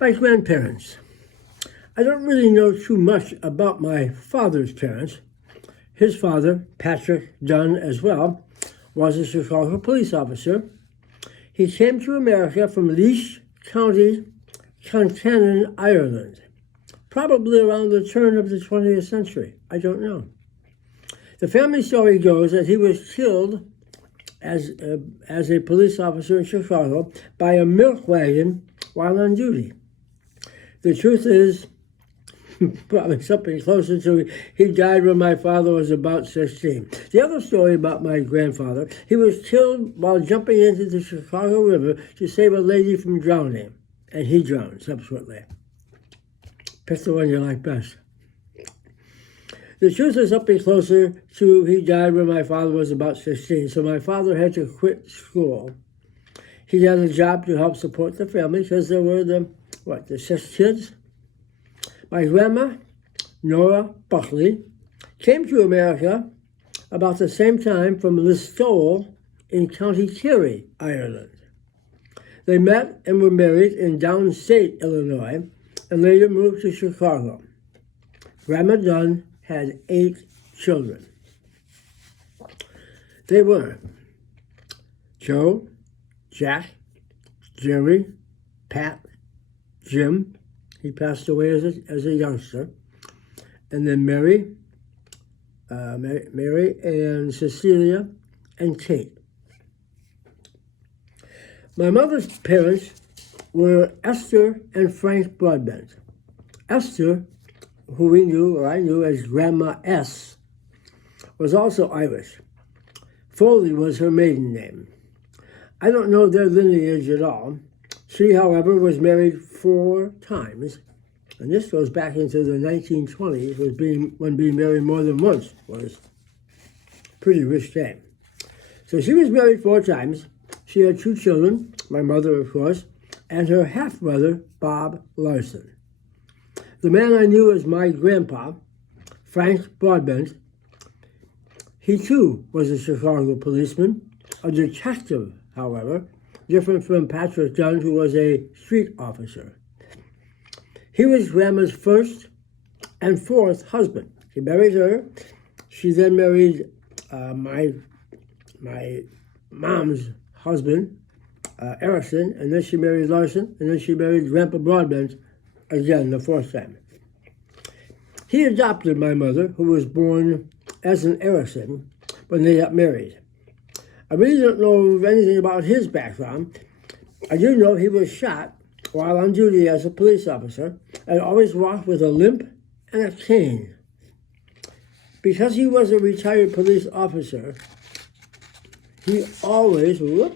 My grandparents. I don't really know too much about my father's parents. His father, Patrick Dunn, as well, was a Chicago police officer. He came to America from Laois County, Concannon, Ireland, probably around the turn of the 20th century. I don't know. The family story goes that he was killed as a police officer in Chicago by a milk wagon while on duty. The truth is, probably something closer to he died when my father was about 16. The other story about my grandfather, he was killed while jumping into the Chicago River to save a lady from drowning, and he drowned subsequently. Pick the one you like best. The truth is something closer to he died when my father was about 16, so my father had to quit school. He had a job to help support the family because there were the 6 kids. My grandma, Nora Buckley, came to America about the same time from Listowel in County Kerry, Ireland. They met and were married in downstate Illinois and later moved to Chicago. Grandma Dunn had 8 children. They were Joe, Jack, Jerry, Pat, Jim. He passed away as a youngster. And then Mary and Cecilia and Kate. My mother's parents were Esther and Frank Broadbent. Esther, who I knew as Grandma S, was also Irish. Foley was her maiden name. I don't know their lineage at all. She, however, was married 4 times, and this goes back into the 1920s, when being married more than once was a pretty rich thing. So she was married 4 times. She had 2 children, my mother, of course, and her half-brother, Bob Larson. The man I knew as my grandpa, Frank Broadbent, he too was a Chicago policeman, a detective, however, different from Patrick Dunn, who was a street officer. He was Grandma's 1st and 4th husband. He married her. She then married my mom's husband, Erickson, and then she married Larson, and then she married Grandpa Broadbent again, the 4th time. He adopted my mother, who was born as an Erickson, when they got married. I really don't know anything about his background. I do know he was shot while on duty as a police officer and always walked with a limp and a cane. Because he was a retired police officer, he always was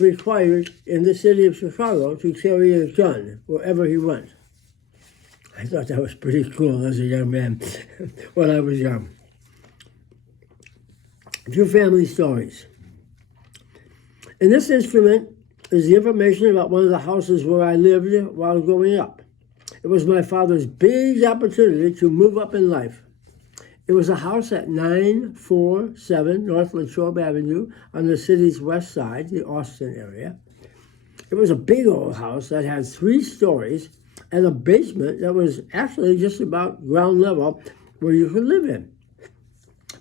required in the city of Chicago to carry a gun wherever he went. I thought that was pretty cool as a young man when I was young. 2 family stories. In this instrument is the information about one of the houses where I lived while growing up. It was my father's big opportunity to move up in life. It was a house at 947 North Latrobe Avenue on the city's west side, the Austin area. It was a big old house that had 3 stories and a basement that was actually just about ground level where you could live in.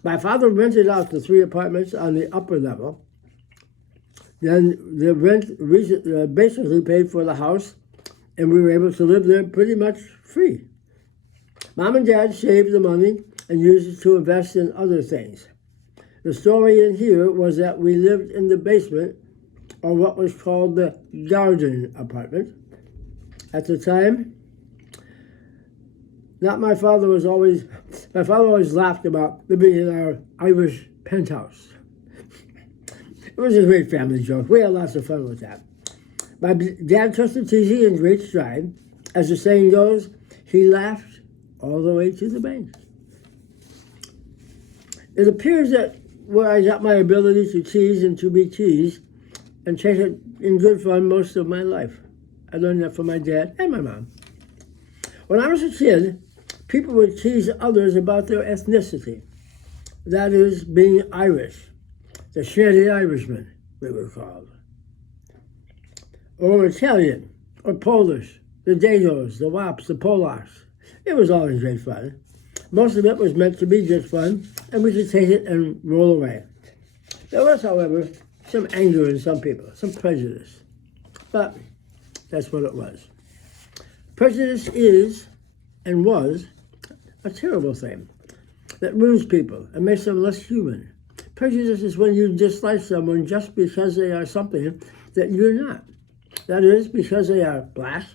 My father rented out the 3 apartments on the upper level. Then the rent basically paid for the house, and we were able to live there pretty much free. Mom and Dad saved the money and used it to invest in other things. The story in here was that we lived in the basement, or what was called the garden apartment. At the time, my father always laughed about living in our Irish penthouse. It was a great family joke. We had lots of fun with that. My dad took the teasing in great stride. As the saying goes, he laughed all the way to the bank. It appears that where I got my ability to tease and to be teased and take it in good fun most of my life. I learned that from my dad and my mom. When I was a kid, people would tease others about their ethnicity. That is, being Irish. The shanty Irishman, we were called. or Italian, or Polish, the Dados, the Wops, the Polacks. It was all in great fun. Most of it was meant to be just fun, and we could take it and roll away. There was, however, some anger in some people, some prejudice. But that's what it was. Prejudice is, and was, a terrible thing that ruins people and makes them less human. Prejudice is when you dislike someone just because they are something that you're not. That is, because they are black,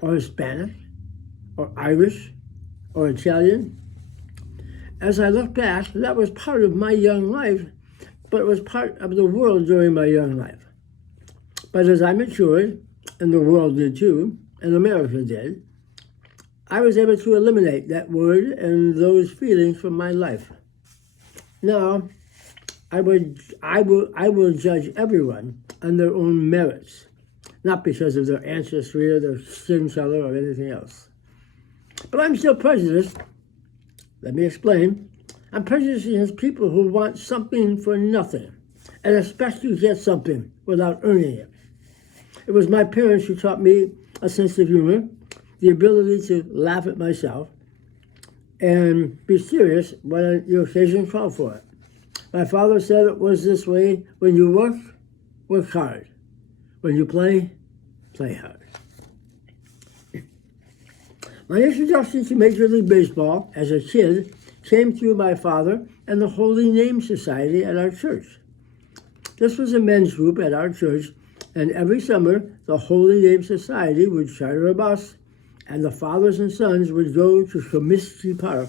or Hispanic, or Irish, or Italian. As I look back, that was part of my young life, but it was part of the world during my young life. But as I matured, and the world did too, and America did, I was able to eliminate that word and those feelings from my life. Now, I will judge everyone on their own merits, not because of their ancestry or their skin color or anything else. But I'm still prejudiced. Let me explain. I'm prejudiced against people who want something for nothing and expect to get something without earning it. It was my parents who taught me a sense of humor, the ability to laugh at myself, and be serious when the occasion called for it. My father said it was this way: when you work hard. When you play hard. My introduction to Major League Baseball as a kid came through my father and the Holy Name Society at our church. This was a men's group at our church, and every summer the Holy Name Society would charter a bus, and the fathers and sons would go to Comiskey Park.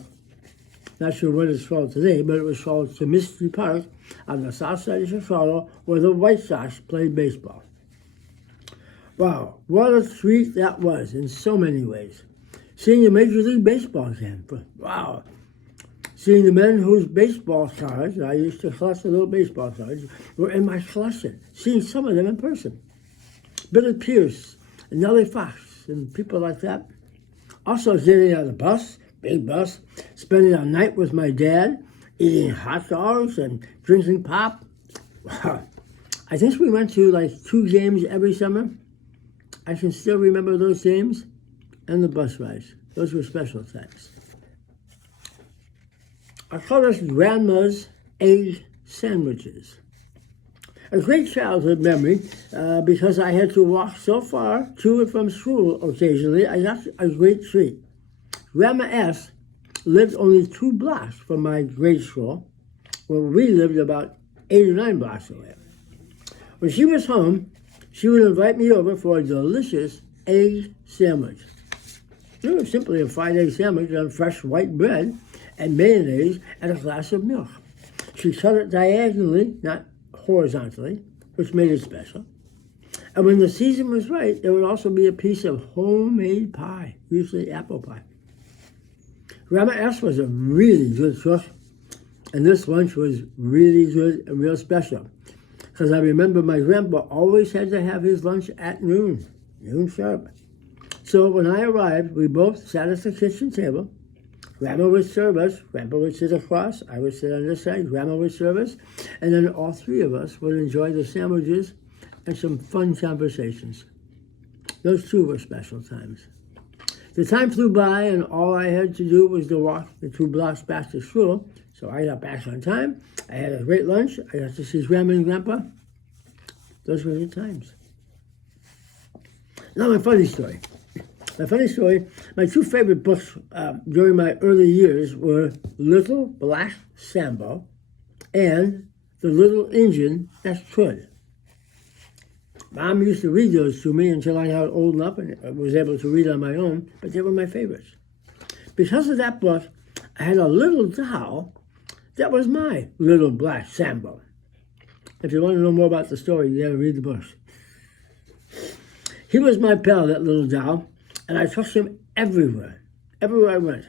Not sure what it's called today, but it was called Comiskey Park on the south side of Chicago, where the White Sox played baseball. Wow, what a treat that was in so many ways. Seeing a Major League Baseball game, wow. Seeing the men whose baseball cards, I used to collect the little baseball cards, were in my collection. Seeing some of them in person. Billy Pierce and Nellie Fox and people like that. Also getting on the bus, big bus, spending a night with my dad, eating hot dogs and drinking pop. Wow. I think we went to like 2 games every summer. I can still remember those games and the bus rides. Those were special times. I call this Grandma's egg sandwiches. A great childhood memory because I had to walk so far to and from school occasionally. I got a great treat. Grandma S lived only 2 blocks from my grade school, where we lived about 8 or 9 blocks away. When she was home, she would invite me over for a delicious egg sandwich. It was simply a fried egg sandwich on fresh white bread and mayonnaise and a glass of milk. She cut it diagonally, not horizontally, which made it special. And when the season was right, there would also be a piece of homemade pie, usually apple pie. Grandma S was a really good cook, and this lunch was really good and real special. Because I remember my grandpa always had to have his lunch at noon sharp. So when I arrived, we both sat at the kitchen table. Grandma would serve us, Grandpa would sit across, I would sit on this side, Grandma would serve us, and then all 3 of us would enjoy the sandwiches and some fun conversations. Those 2 were special times. The time flew by, and all I had to do was to walk the 2 blocks back to school, so I got back on time. I had a great lunch. I got to see Grandma and Grandpa. Those were the times. Now my funny story. My 2 favorite books during my early years were Little Black Sambo and The Little Engine That Could. Mom used to read those to me until I got old enough and was able to read on my own, but they were my favorites. Because of that book, I had a little doll that was my Little Black Sambo. If you want to know more about the story, you gotta read the books. He was my pal, that little doll, and I took him everywhere I went.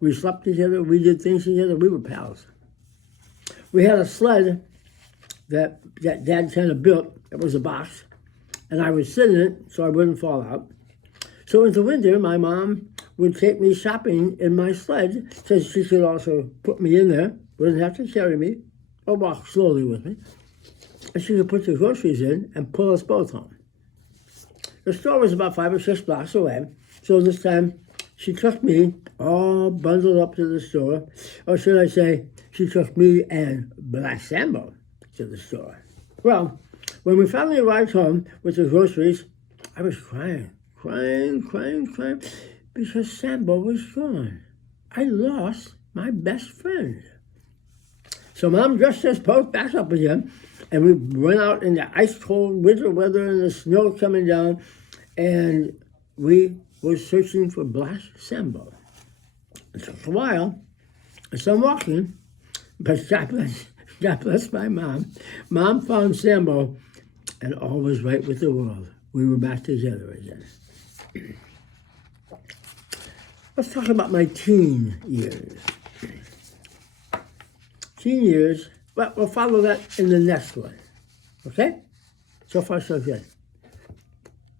We slept together, we did things together, we were pals. We had a sled that Dad kind of built. It was a box, and I would sit in it so I wouldn't fall out. So in the winter, my mom would take me shopping in my sled, so she could also put me in there, wouldn't have to carry me, or walk slowly with me. And she could put the groceries in and pull us both home. The store was about 5 or 6 blocks away. So this time, she took me all bundled up to the store. Or should I say, she took me and Black Sambo to the store. Well, when we finally arrived home with the groceries, I was crying, because Sambo was gone. I lost my best friend. So Mom dressed us both back up again, and we went out in the ice-cold winter weather and the snow coming down, and we were searching for Black Sambo. It took a while, as I'm walking, but God bless my mom. Mom found Sambo, and all was right with the world. We were back together again. Let's talk about my teen years. Teen years, but we'll follow that in the next one. Okay? So far, so good.